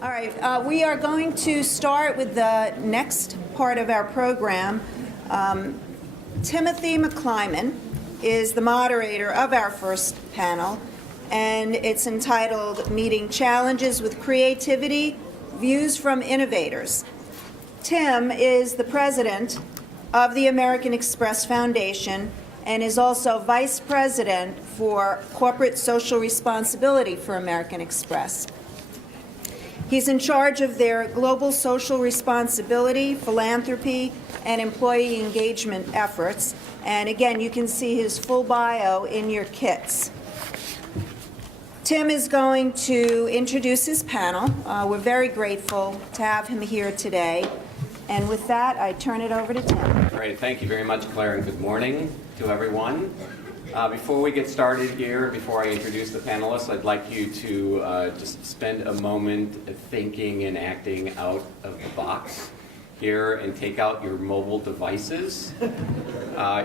All right, we are going to start with the next part of our program. Timothy McClyman is the moderator of our first panel, and it's entitled Meeting Challenges with Creativity, Views from Innovators. Tim is the president of the American Express Foundation and is also vice president for corporate social responsibility for American Express. He's in charge of their global social responsibility, philanthropy, and employee engagement efforts. And again, you can see his full bio in your kits. Tim is going to introduce his panel. We're very grateful to have him here today. And with that, I turn it over to Tim. Great. Thank you very much, Claire, and good morning to everyone. Before we get started here, before I introduce the panelists, I'd like you to just spend a moment thinking and acting out of the box here and take out your mobile devices.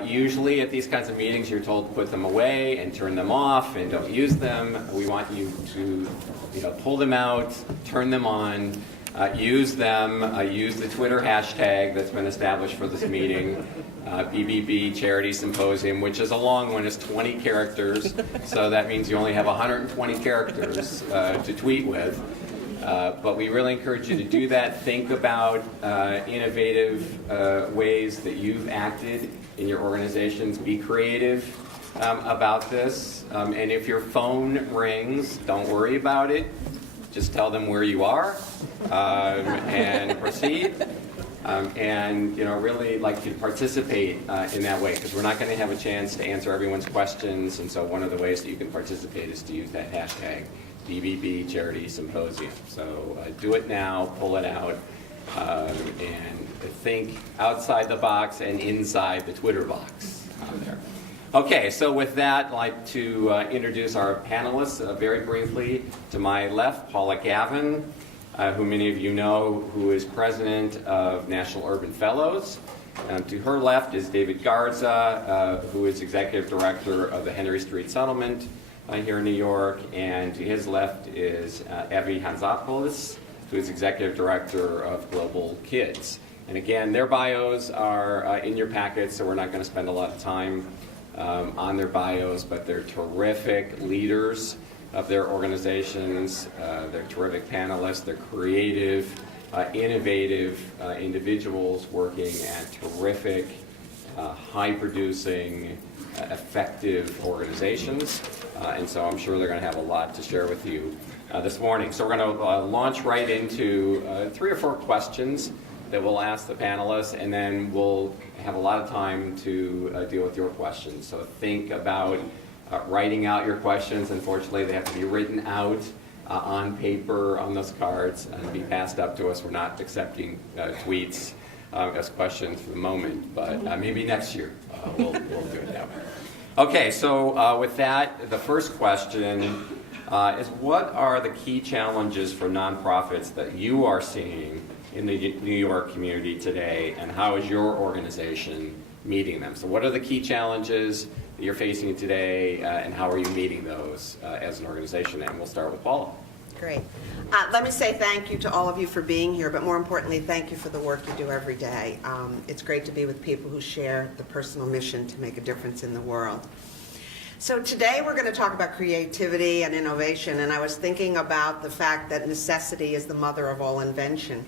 Usually at these kinds of meetings, you're told to put them away and turn them off and don't use them. We want you to pull them out, turn them on, use them, use the Twitter hashtag that's been established for this meeting, BBB Charity Symposium, which is a long one, it's 20 characters, so that means you only have 120 characters to tweet with. But we really encourage you to do that. Think about innovative ways that you've acted in your organizations. Be creative about this. And if your phone rings, don't worry about it. Just tell them where you are and proceed. And really like you to participate in that way, because we're not going to have a chance to answer everyone's questions. And so one of the ways that you can participate is to use that hashtag, BBB Charity Symposium. So do it now, pull it out, and think outside the box and inside the Twitter box there. Okay, so with that, I'd like to introduce our panelists very briefly. To my left, Paula Gavin, who many of you know, who is president of National Urban Fellows. To her left is David Garza, who is executive director of the Henry Street Settlement here in New York. And to his left is Avi Hanzopoulos, who is executive director of Global Kids. And again, their bios are in your packets, so we're not going to spend a lot of time on their bios, but they're terrific leaders of their organizations. They're terrific panelists. They're creative, innovative individuals working at terrific, high-producing, effective organizations. And so I'm sure they're going to have a lot to share with you this morning. So we're going to launch right into 3 or 4 questions that we'll ask the panelists, and then we'll have a lot of time to deal with your questions. So think about writing out your questions. Unfortunately, they have to be written out on paper on those cards and be passed up to us. We're not accepting tweets as questions for the moment, but maybe next year we'll do it that way. Okay, so with that, the first question is, what are the key challenges for nonprofits that you are seeing in the New York community today, and how is your organization meeting them? So what are the key challenges that you're facing today, and how are you meeting those as an organization? And we'll start with Paula. Great. Let me say thank you to all of you for being here, but more importantly, thank you for the work you do every day. It's great to be with people who share the personal mission to make a difference in the world. So today we're going to talk about creativity and innovation, and I was thinking about the fact that necessity is the mother of all invention.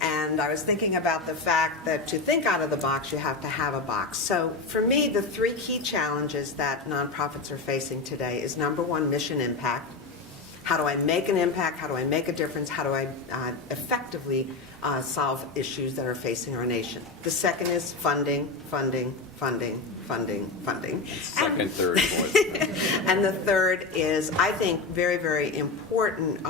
And I was thinking about the fact that to think out of the box, you have to have a box. So for me, the 3 key challenges that nonprofits are facing today is, number 1, mission impact. How do I make an impact? How do I make a difference? How do I effectively solve issues that are facing our nation? The second is funding. Second, third, fourth. And the third is, I think, very, very important,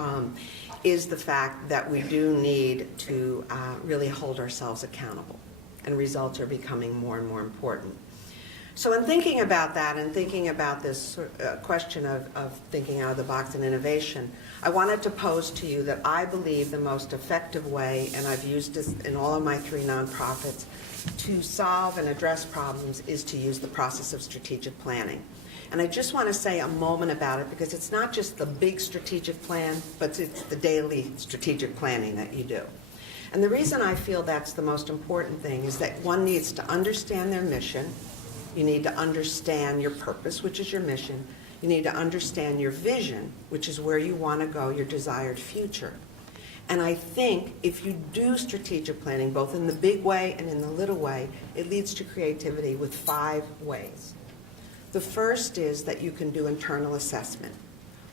is the fact that we do need to really hold ourselves accountable, and results are becoming more and more important. So in thinking about that and thinking about this question of thinking out of the box and innovation, I wanted to pose to you that I believe the most effective way, and I've used this in all of my 3 nonprofits, to solve and address problems is to use the process of strategic planning. And I just want to say a moment about it because it's not just the big strategic plan, but it's the daily strategic planning that you do. And the reason I feel that's the most important thing is that one needs to understand their mission. You need to understand your purpose, which is your mission. You need to understand your vision, which is where you want to go, your desired future. And I think if you do strategic planning, both in the big way and in the little way, it leads to creativity with 5 ways. The first is that you can do internal assessment.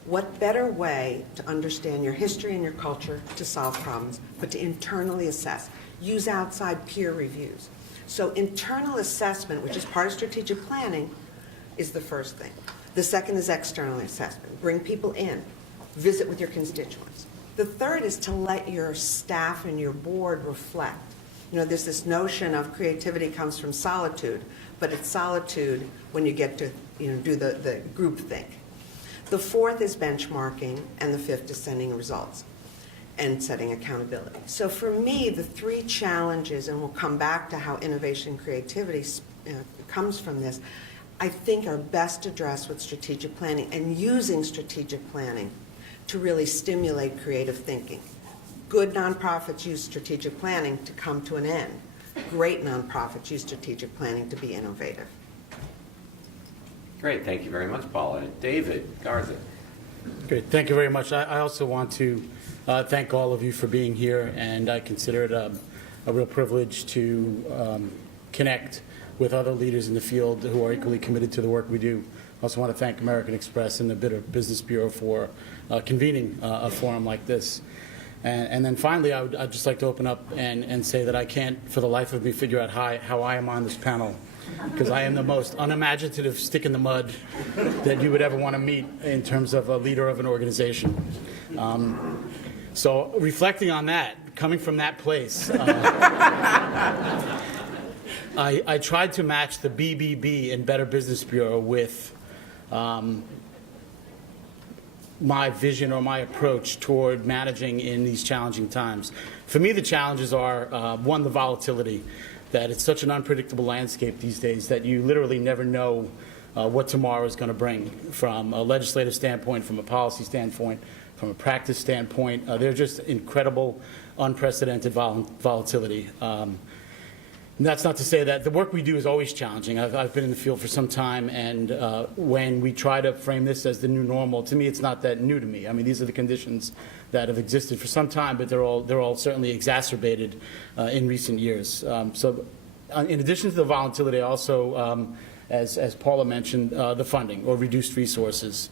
What better way to understand your history and your culture to solve problems, but to internally assess? Use outside peer reviews. So internal assessment, which is part of strategic planning, is the first thing. The second is external assessment. Bring people in. Visit with your constituents. The third is to let your staff and your board reflect. You know, there's this notion of creativity comes from solitude, but it's solitude when you get to, you know, do the group think. The fourth is benchmarking, and the fifth is sending results and setting accountability. So for me, the 3 challenges, and we'll come back to how innovation and creativity comes from this, I think are best addressed with strategic planning and using strategic planning to really stimulate creative thinking. Good nonprofits use strategic planning to come to an end. Great nonprofits use strategic planning to be innovative. Great, thank you very much, Paula. David Garza. Great, thank you very much. I also want to thank all of you for being here, and I consider it a real privilege to connect with other leaders in the field who are equally committed to the work we do. I also want to thank American Express and the Better Business Bureau for convening a forum like this. And then finally, I'd just like to open up and say that I can't, for the life of me, figure out how I am on this panel, because I am the most unimaginative stick in the mud that you would ever want to meet in terms of a leader of an organization. So reflecting on that, coming from that place, I tried to match the BBB and Better Business Bureau with my vision or my approach toward managing in these challenging times. For me, the challenges are, one, the volatility, that it's such an unpredictable landscape these days that you literally never know what tomorrow is going to bring, from a legislative standpoint, from a policy standpoint, from a practice standpoint. They're just incredible, unprecedented volatility. And that's not to say that the work we do is always challenging. I've been in the field for some time, and when we try to frame this as the new normal, to me it's not that new to me. I mean, these are the conditions that have existed for some time, but they're all certainly exacerbated in recent years. So in addition to the volatility, also, as Paula mentioned, the funding or reduced resources.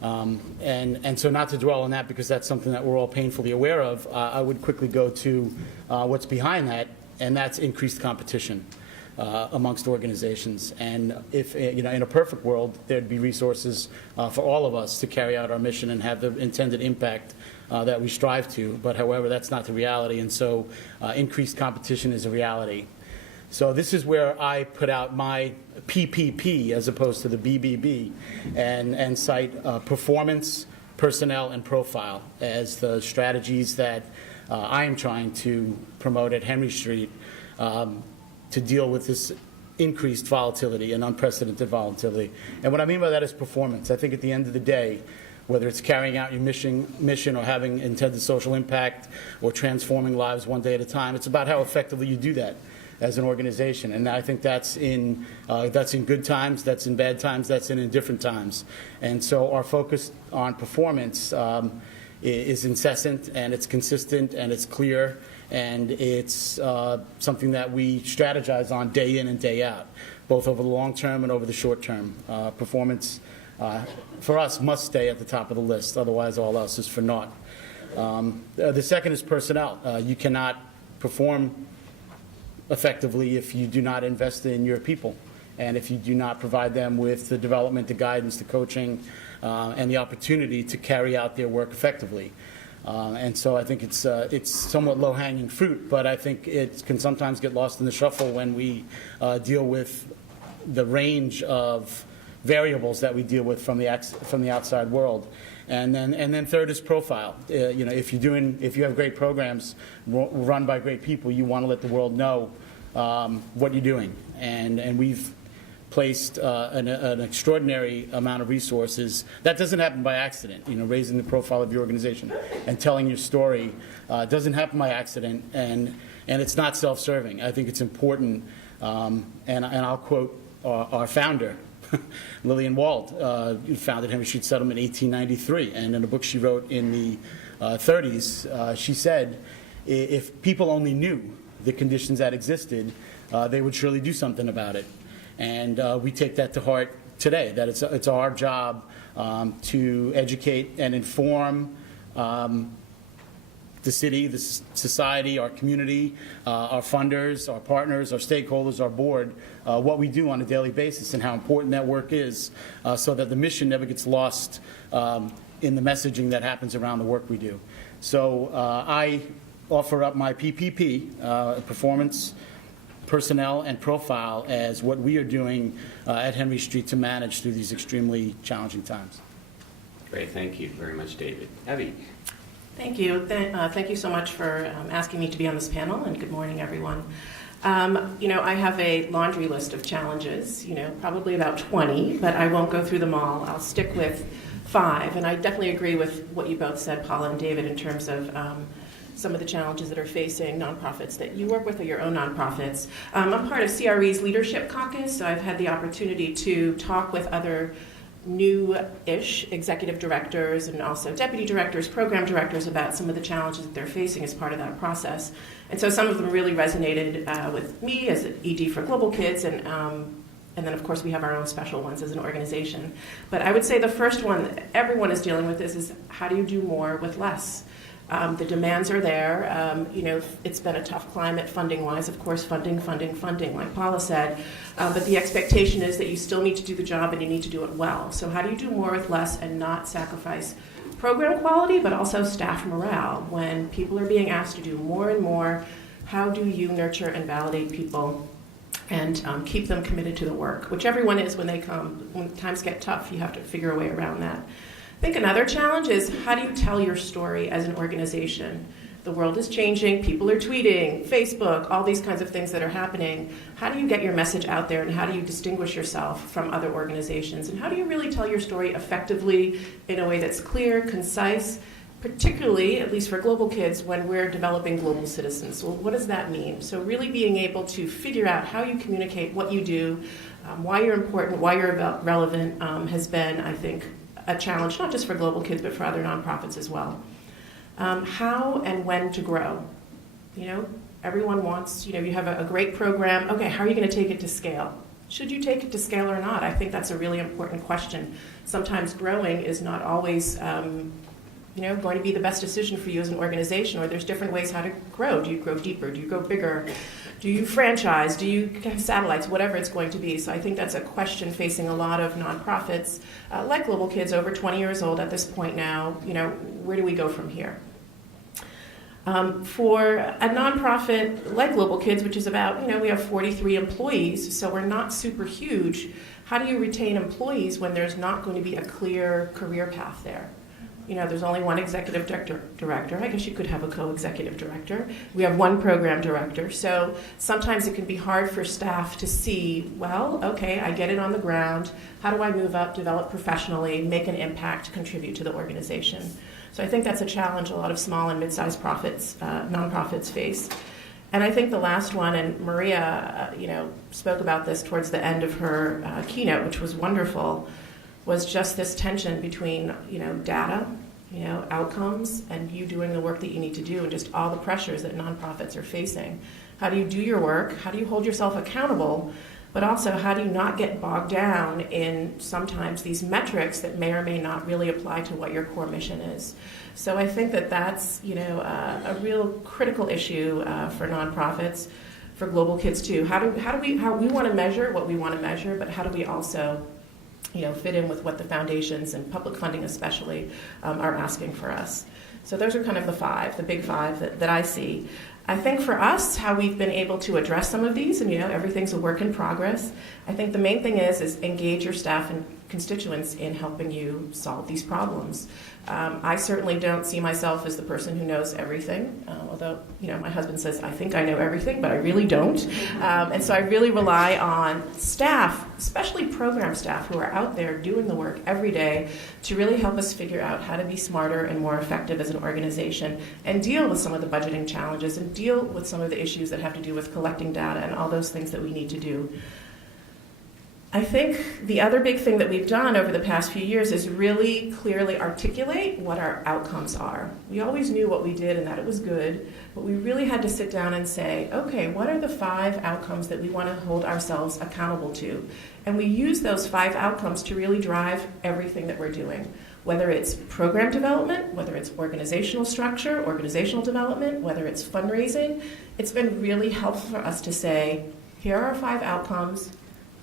And so not to dwell on that, because that's something that we're all painfully aware of, I would quickly go to what's behind that, and that's increased competition amongst organizations. And if, in a perfect world, there'd be resources for all of us to carry out our mission and have the intended impact that we strive to. But however, that's not the reality, and so increased competition is a reality. So this is where I put out my PPP as opposed to the BBB, and cite performance, personnel, and profile as the strategies that I am trying to promote at Henry Street to deal with this increased volatility and unprecedented volatility. And what I mean by that is performance. I think at the end of the day, whether it's carrying out your mission or having intended social impact or transforming lives one day at a time, it's about how effectively you do that as an organization. And I think that's in good times, that's in bad times, that's in indifferent times. And so our focus on performance is incessant, and it's consistent, and it's clear, and it's something that we strategize on day in and day out, both over the long term and over the short term. Performance, for us, must stay at the top of the list, otherwise all else is for naught. The second is personnel. You cannot perform effectively if you do not invest in your people, and if you do not provide them with the development, the guidance, the coaching, and the opportunity to carry out their work effectively. And so I think it's somewhat low-hanging fruit, but I think it can sometimes get lost in the shuffle when we deal with the range of variables that we deal with from the outside world. And then third is profile. If you have great programs run by great people, you want to let the world know what you're doing. And we've placed an extraordinary amount of resources. That doesn't happen by accident. Raising the profile of your organization and telling your story doesn't happen by accident, and it's not self-serving. I think it's important, and I'll quote our founder, Lillian Wald, who founded Henry Street Settlement in 1893, and in a book she wrote in the 30s, she said, if people only knew the conditions that existed, they would surely do something about it. And we take that to heart today, that it's our job to educate and inform the city, the society, our community, our funders, our partners, our stakeholders, our board, what we do on a daily basis and how important that work is, so that the mission never gets lost in the messaging that happens around the work we do. So I offer up my PPP, performance, personnel, and profile as what we are doing at Henry Street to manage through these extremely challenging times. Great, thank you very much, David. Evie. Thank you. Thank you so much for asking me to be on this panel, and good morning, everyone. I have a laundry list of challenges, probably about 20, but I won't go through them all. I'll stick with 5, and I definitely agree with what you both said, Paula and David, in terms of some of the challenges that are facing nonprofits that you work with or your own nonprofits. I'm part of CRE's Leadership Caucus, so I've had the opportunity to talk with other new-ish executive directors and also deputy directors, program directors about some of the challenges that they're facing as part of that process. And so some of them really resonated with me as an ED for Global Kids, and then, of course, we have our own special ones as an organization. But I would say the first one that everyone is dealing with is how do you do more with less? The demands are there. It's been a tough climate funding-wise, of course, funding, like Paula said. But the expectation is that you still need to do the job and you need to do it well. So how do you do more with less and not sacrifice program quality, but also staff morale? When people are being asked to do more and more, how do you nurture and validate people and keep them committed to the work, which everyone is when they come. When times get tough, you have to figure a way around that. I think another challenge is how do you tell your story as an organization? The world is changing, people are tweeting, Facebook, all these kinds of things that are happening. How do you get your message out there, and how do you distinguish yourself from other organizations? And how do you really tell your story effectively in a way that's clear, concise, particularly, at least for global kids, when we're developing global citizens? Well, what does that mean? So really being able to figure out how you communicate what you do, why you're important, why you're relevant, has been, I think, a challenge, not just for global kids, but for other nonprofits as well. How and when to grow. Everyone wants, you have a great program. Okay, how are you going to take it to scale? Should you take it to scale or not? I think that's a really important question. Sometimes growing is not always, going to be the best decision for you as an organization, or there's different ways how to grow. Do you grow deeper? Do you grow bigger? Do you franchise? Do you have satellites? Whatever it's going to be. So I think that's a question facing a lot of nonprofits, like Global Kids, over 20 years old at this point now. Where do we go from here? For a nonprofit like Global Kids, which is about, we have 43 employees, so we're not super huge. How do you retain employees when there's not going to be a clear career path there? There's only one executive director. I guess you could have a co-executive director. We have one program director. So sometimes it can be hard for staff to see, well, okay, I get it on the ground. How do I move up, develop professionally, make an impact, contribute to the organization? So I think that's a challenge a lot of small and mid-sized nonprofits face. And I think the last one, and Maria, spoke about this towards the end of her keynote, which was wonderful, was just this tension between, data, outcomes, and you doing the work that you need to do, and just all the pressures that nonprofits are facing. How do you do your work? How do you hold yourself accountable? But also, how do you not get bogged down in sometimes these metrics that may or may not really apply to what your core mission is? So I think that that's, a real critical issue for nonprofits, for Global Kids too. How we want to measure what we want to measure, but how do we also fit in with what the foundations and public funding especially are asking for us. So those are kind of the big five that I see. I think for us, how we've been able to address some of these, and everything's a work in progress. I think the main thing is engage your staff and constituents in helping you solve these problems. I certainly don't see myself as the person who knows everything, although, my husband says, I think I know everything, but I really don't. And so I really rely on staff, especially program staff who are out there doing the work every day to really help us figure out how to be smarter and more effective as an organization and deal with some of the budgeting challenges and deal with some of the issues that have to do with collecting data and all those things that we need to do. I think the other big thing that we've done over the past few years is really clearly articulate what our outcomes are. We always knew what we did and that it was good, but we really had to sit down and say, okay, what are the 5 outcomes that we want to hold ourselves accountable to? And we use those 5 outcomes to really drive everything that we're doing, whether it's program development, whether it's organizational structure, organizational development, whether it's fundraising. It's been really helpful for us to say, here are our 5 outcomes.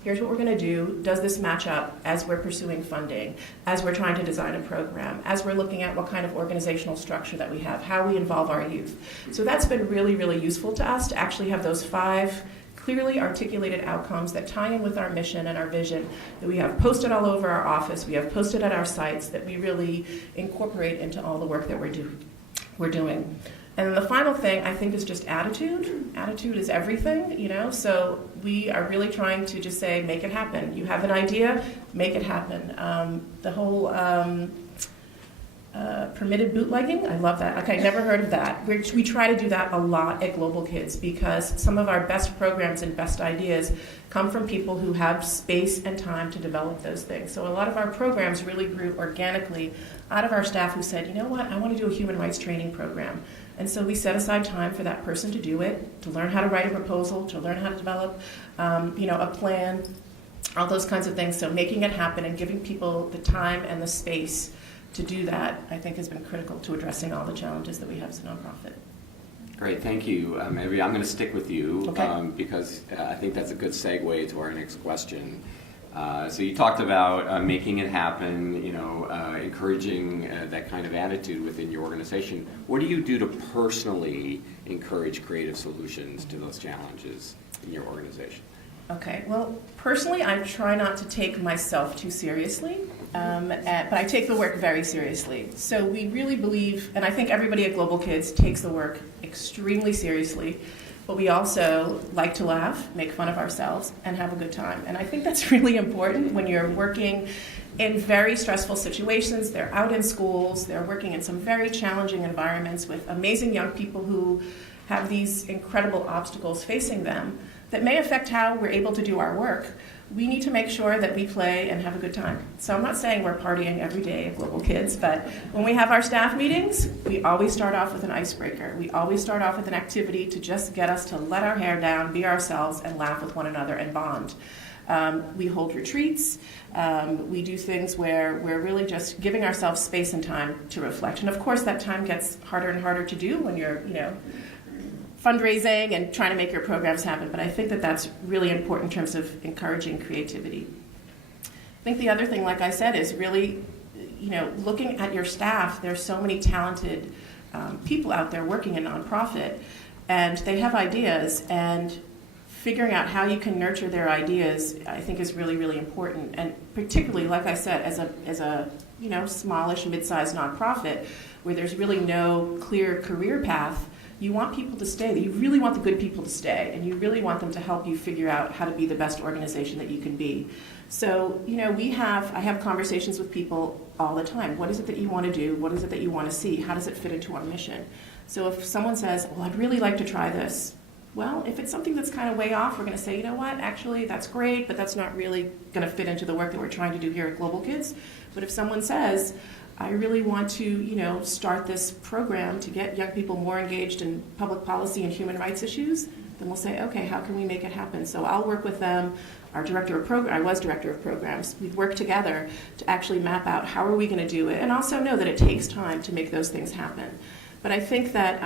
Here's what we're going to do. Does this match up as we're pursuing funding, as we're trying to design a program, as we're looking at what kind of organizational structure that we have, how we involve our youth? So that's been really, really useful to us to actually have those 5 clearly articulated outcomes that tie in with our mission and our vision that we have posted all over our office, we have posted at our sites, that we really incorporate into all the work that we're doing. And then the final thing, I think, is just attitude. Attitude is everything, so we are really trying to just say, make it happen. You have an idea, make it happen. The whole permitted bootlegging, I love that. Okay, never heard of that. We try to do that a lot at Global Kids because some of our best programs and best ideas come from people who have space and time to develop those things. So a lot of our programs really grew organically out of our staff who said, you know what, I want to do a human rights training program. And so we set aside time for that person to do it, to learn how to write a proposal, to learn how to develop, a plan, all those kinds of things. So making it happen and giving people the time and the space to do that, I think, has been critical to addressing all the challenges that we have as a nonprofit. Great, thank you. Maybe I'm going to stick with you because I think that's a good segue to our next question. So you talked about making it happen, encouraging that kind of attitude within your organization. What do you do to personally encourage creative solutions to those challenges in your organization? Okay, well, personally, I try not to take myself too seriously, but I take the work very seriously. So we really believe, and I think everybody at Global Kids takes the work extremely seriously, but we also like to laugh, make fun of ourselves, and have a good time. And I think that's really important when you're working in very stressful situations. They're out in schools, they're working in some very challenging environments with amazing young people who have these incredible obstacles facing them that may affect how we're able to do our work. We need to make sure that we play and have a good time. So I'm not saying we're partying every day at Global Kids, but when we have our staff meetings, we always start off with an icebreaker. We always start off with an activity to just get us to let our hair down, be ourselves, and laugh with one another and bond. We hold retreats. We do things where we're really just giving ourselves space and time to reflect. And of course, that time gets harder and harder to do when you're, fundraising and trying to make your programs happen, but I think that that's really important in terms of encouraging creativity. I think the other thing, like I said, is really, looking at your staff. There's so many talented people out there working in nonprofit, and they have ideas, and figuring out how you can nurture their ideas, I think, is really, really important. And particularly, like I said, as a smallish, mid-sized nonprofit, where there's really no clear career path, you want people to stay. You really want the good people to stay, and you really want them to help you figure out how to be the best organization that you can be. So, I have conversations with people all the time. What is it that you want to do? What is it that you want to see? How does it fit into our mission? So if someone says, well, I'd really like to try this. Well, if it's something that's kind of way off, we're going to say, you know what, actually, that's great, but that's not really going to fit into the work that we're trying to do here at Global Kids. But if someone says, I really want to, start this program to get young people more engaged in public policy and human rights issues, then we'll say, okay, how can we make it happen? So I'll work with them. Our director of program, I was director of programs. We'd work together to actually map out how are we going to do it, and also know that it takes time to make those things happen. But I think that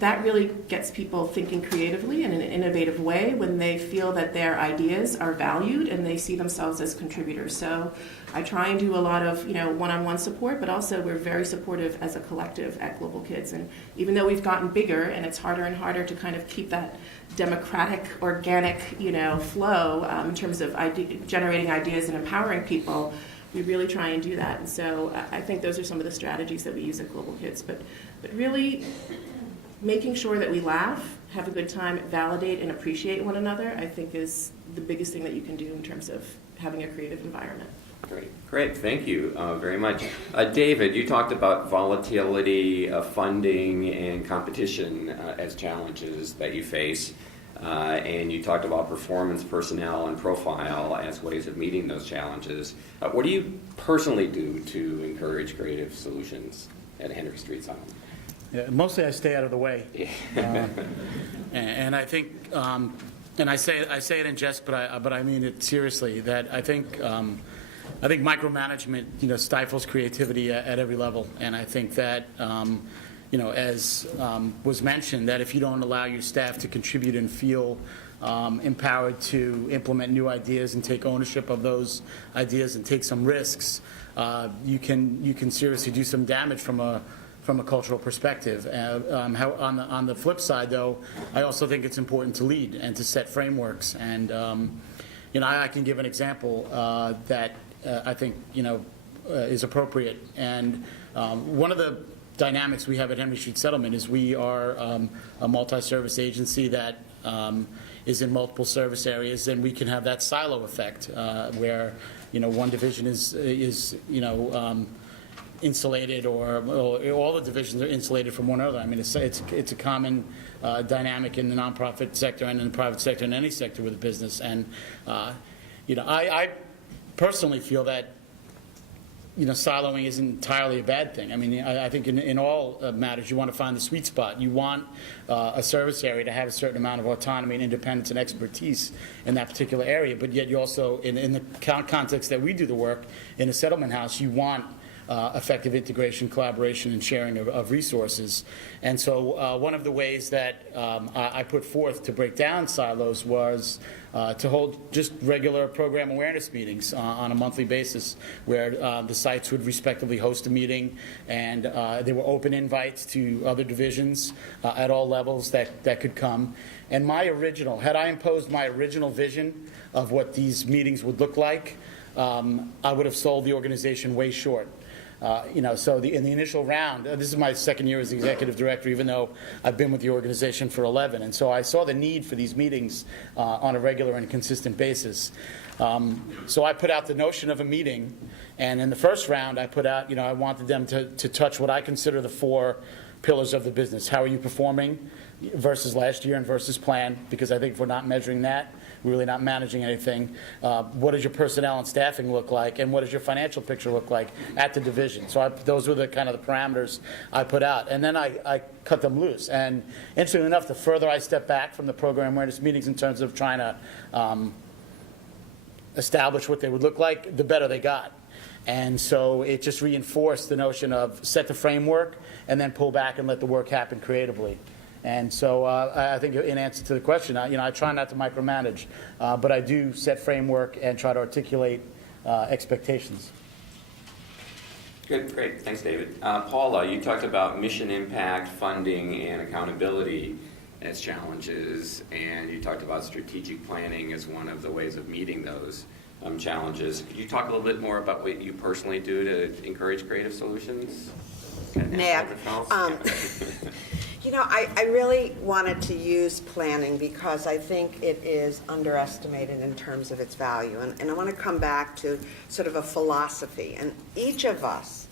that really gets people thinking creatively in an innovative way when they feel that their ideas are valued and they see themselves as contributors. So I try and do a lot of one-on-one support, but also we're very supportive as a collective at Global Kids. And even though we've gotten bigger and it's harder and harder to kind of keep that democratic, organic flow in terms of generating ideas and empowering people, we really try and do that. And so I think those are some of the strategies that we use at Global Kids. But really making sure that we laugh, have a good time, validate and appreciate one another, I think is the biggest thing that you can do in terms of having a creative environment. Great. Thank you very much. David, you talked about volatility, funding, and competition as challenges that you face. And you talked about performance, personnel, and profile as ways of meeting those challenges. What do you personally do to encourage creative solutions at Henry Street Asylum? Yeah, mostly I stay out of the way. And I think, and I say it in jest, but I mean it seriously, that I think micromanagement, stifles creativity at every level. And I think that, as was mentioned, that if you don't allow your staff to contribute and feel empowered to implement new ideas and take ownership of those ideas and take some risks, you can seriously do some damage from a cultural perspective. On the flip side, though, I also think it's important to lead and to set frameworks. And I can give an example that I think is appropriate. And one of the dynamics we have at Henry Street Settlement is we are a multi-service agency that is in multiple service areas, and we can have that silo effect where one division is insulated, or all the divisions are insulated from one another. I mean, it's a common dynamic in the nonprofit sector and in the private sector and any sector with a business. And I personally feel that siloing isn't entirely a bad thing. I mean, I think in all matters you want to find the sweet spot. You want a service area to have a certain amount of autonomy and independence and expertise in that particular area, but yet you also, in the context that we do the work in a settlement house, you want effective integration, collaboration, and sharing of resources. And so one of the ways that I put forth to break down silos was to hold just regular program awareness meetings on a monthly basis, where the sites would respectively host a meeting, and there were open invites to other divisions at all levels that could come. And had I imposed my original vision of what these meetings would look like, I would have sold the organization way short. So in the initial round, this is my second year as executive director, even though I've been with the organization for 11. And so I saw the need for these meetings on a regular and consistent basis. So I put out the notion of a meeting. And in the first round, I put out, I wanted them to touch what I consider the 4 pillars of the business. How are you performing versus last year and versus plan? Because I think if we're not measuring that, we're really not managing anything. What does your personnel and staffing look like, and what does your financial picture look like at the division? So those were the kind of the parameters I put out, and then I cut them loose. And interestingly enough, the further I stepped back from the program awareness meetings in terms of trying to establish what they would look like, the better they got. And so it just reinforced the notion of set the framework and then pull back and let the work happen creatively. And so I think in answer to the question, I try not to micromanage, but I do set framework and try to articulate expectations. Good, great. Thanks, David. Paula, you talked about mission impact, funding, and accountability as challenges, and you talked about strategic planning as one of the ways of meeting those challenges. Could you talk a little bit more about what you personally do to encourage creative solutions? I really wanted to use planning because I think it is underestimated in terms of its value. And I want to come back to sort of a philosophy. And each of us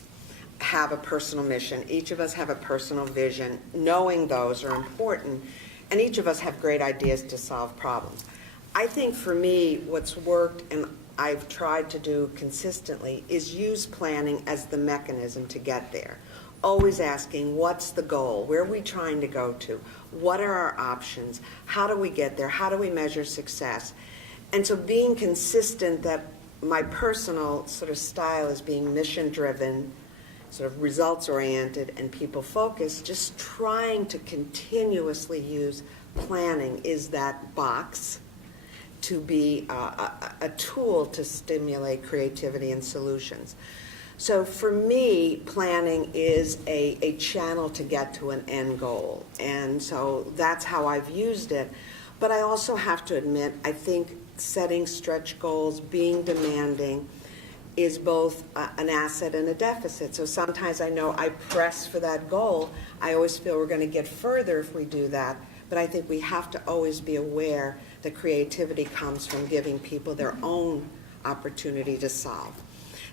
have a personal mission. Each of us have a personal vision. Knowing those are important. And each of us have great ideas to solve problems. I think for me, what's worked and I've tried to do consistently is use planning as the mechanism to get there. Always asking, what's the goal? Where are we trying to go to? What are our options? How do we get there? How do we measure success? And so being consistent, that my personal sort of style is being mission-driven, sort of results-oriented and people-focused, just trying to continuously use planning is that box to be a tool to stimulate creativity and solutions. So for me, planning is a channel to get to an end goal. And so that's how I've used it. But I also have to admit, I think setting stretch goals, being demanding, is both an asset and a deficit. So sometimes I know I press for that goal. I always feel we're going to get further if we do that. But I think we have to always be aware that creativity comes from giving people their own opportunity to solve.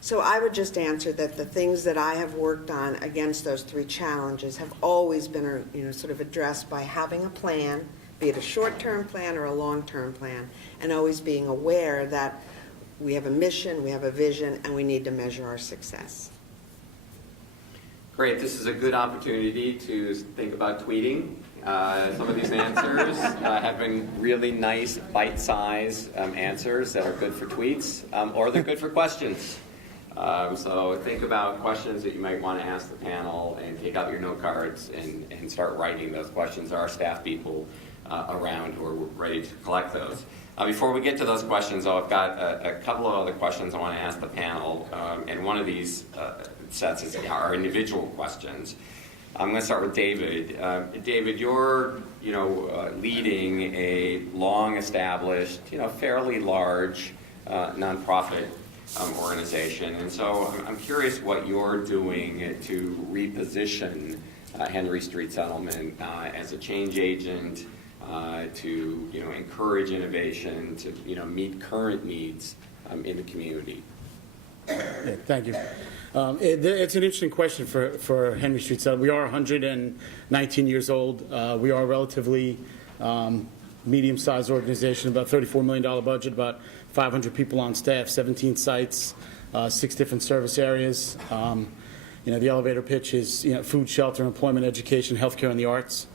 So I would just answer that the things that I have worked on against those three challenges have always been, sort of addressed by having a plan, be it a short-term plan or a long-term plan, and always being aware that we have a mission, we have a vision, and we need to measure our success. Great. This is a good opportunity to think about tweeting. Some of these answers have been really nice, bite-sized answers that are good for tweets, or they're good for questions. So think about questions that you might want to ask the panel, and take out your note cards and start writing those questions. There are staff people around who are ready to collect those. Before we get to those questions, though, I've got a couple of other questions I want to ask the panel, and one of these sets is our individual questions. I'm going to start with David. David, you're leading a long-established, fairly large nonprofit organization, and so I'm curious what you're doing to reposition Henry Street Settlement as a change agent, to encourage innovation, to meet current needs in the community. Yeah, thank you. It's an interesting question for Henry Street Settlement. We are 119 years old. We are a relatively medium-sized organization, about $34 million budget, about 500 people on staff, 17 sites, 6 different service areas. The elevator pitch is food, shelter, employment, education, healthcare, and the arts.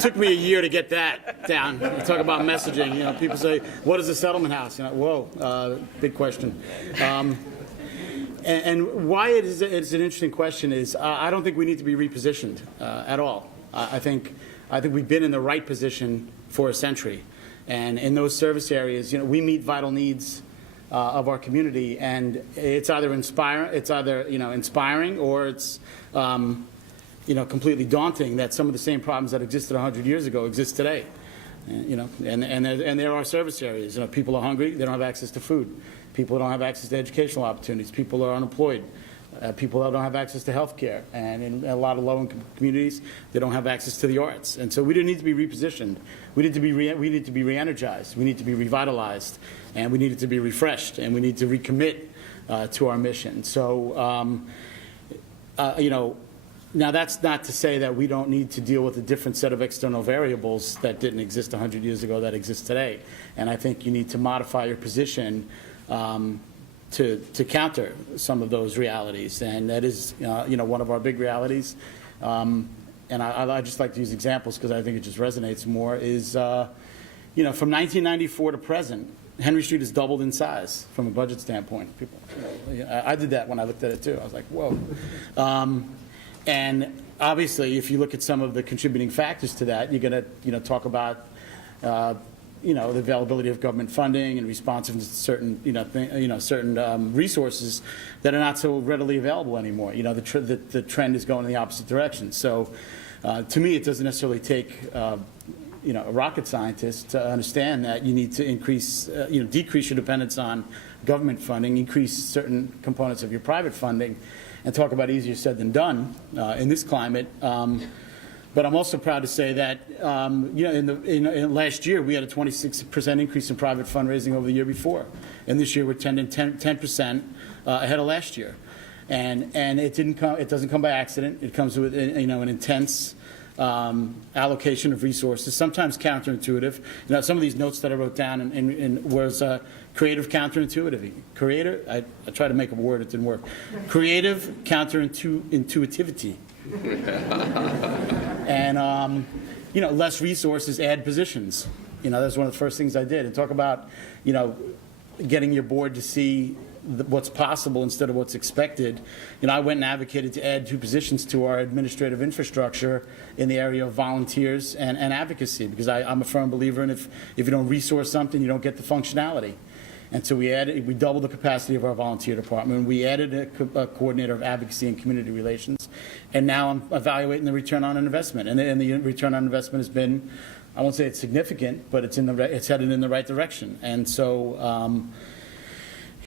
Took me a year to get that down. Talk about messaging. People say, "What is a settlement house?" Whoa, big question. And why it's an interesting question is I don't think we need to be repositioned at all. I think we've been in the right position for a century, and in those service areas, we meet vital needs of our community, and it's either inspiring or it's completely daunting that some of the same problems that existed 100 years ago exist today. And there are service areas. People are hungry. They don't have access to food. People don't have access to educational opportunities. People are unemployed. People don't have access to health care. And in a lot of low-income communities, they don't have access to the arts. And so we don't need to be repositioned. We need to be re-energized. We need to be revitalized. And we need to be refreshed. And we need to recommit to our mission. So, now, that's not to say that we don't need to deal with a different set of external variables that didn't exist 100 years ago that exist today. And I think you need to modify your position to counter some of those realities. And that is, one of our big realities. And I just like to use examples because I think it just resonates more, is, from 1994 to present, Henry Street has doubled in size from a budget standpoint. I did that when I looked at it, too. I was like, whoa. And obviously, if you look at some of the contributing factors to that, you're going to, talk about, the availability of government funding and responsiveness to certain, certain resources that are not so readily available anymore. The trend is going in the opposite direction. So, to me, it doesn't necessarily take, a rocket scientist to understand that you need to increase, decrease your dependence on government funding, increase certain components of your private funding, and talk about easier said than done in this climate. But I'm also proud to say that, in last year we had a 26% increase in private fundraising over the year before, and this year we're 10% ahead of last year, and it doesn't come by accident. It comes with an intense allocation of resources, sometimes counterintuitive. Some of these notes that I wrote down and was creative, counterintuitive. I tried to make a word, it didn't work. Creative, counterintuitivity. And, less resources, add positions. That's one of the first things I did. And talk about, getting your board to see what's possible instead of what's expected. I went and advocated to add 2 positions to our administrative infrastructure in the area of volunteers and advocacy, because I'm a firm believer in if you don't resource something, you don't get the functionality. And so we doubled the capacity of our volunteer department. We added a coordinator of advocacy and community relations, and now I'm evaluating the return on investment. And the return on investment has been I won't say it's significant, but it's headed in the right direction. And so,